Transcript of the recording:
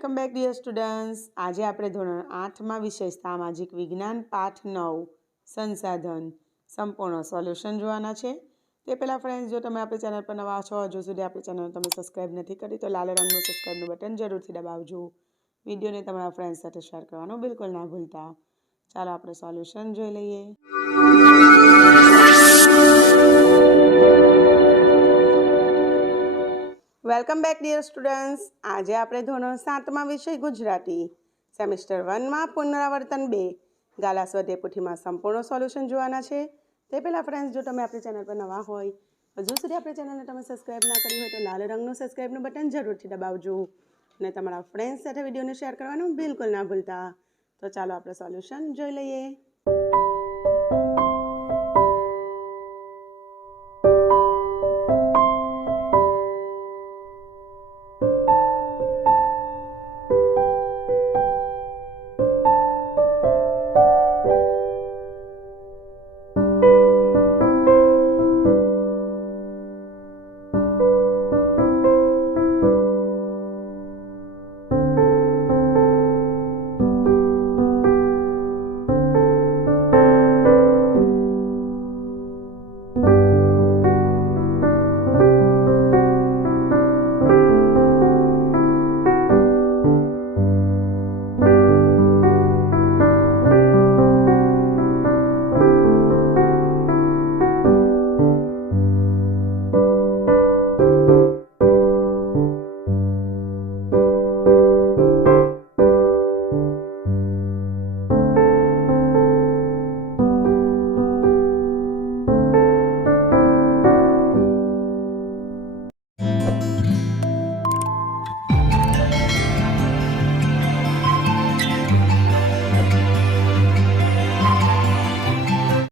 Welcome back dear students. આજે આપણે ધોરણ 8માં વિષય સામાજિક વિજ્ઞાન પાઠ 9 સંસાધન સંપૂર્ણ સોલ્યુશન જોવાના છે. તે પહેલાં ફ્રેન્ડ્સ, જો તમે આપણી ચેનલ પર નવા છો, હજુ સુધી આપણી ચેનલ તમે સબસ્ક્રાઈબ નથી કરી તો લાલ રંગનું સબસ્ક્રાઈબનું બટન જરૂરથી દબાવજો. વિડીયોને તમારા ફ્રેન્ડ્સ સાથે શેર કરવાનું બિલકુલ ના ભૂલતા. ચાલો આપણે સોલ્યુશન જોઈ લઈએ. Welcome back dear students. આજે આપણે ધોરણ 7માં વિષય ગુજરાતી સેમિસ્ટર 1માં પુનરાવર્તન 2 ગાલા સ્વાધ્યાય પોથીમાં સંપૂર્ણ સોલ્યુશન જોવાના છે. તે પહેલાં ફ્રેન્ડ્સ, જો તમે આપણી ચેનલ પર નવા હોય, હજુ સુધી આપણી ચેનલને તમે સબસ્ક્રાઈબ ના કરી હોય તો લાલ રંગનું સબસ્ક્રાઈબનું બટન જરૂરથી દબાવજો અને તમારા ફ્રેન્ડ્સ સાથે વિડીયોને શેર કરવાનું બિલકુલ ના ભૂલતા. તો ચાલો આપણે સોલ્યુશન જોઈ લઈએ.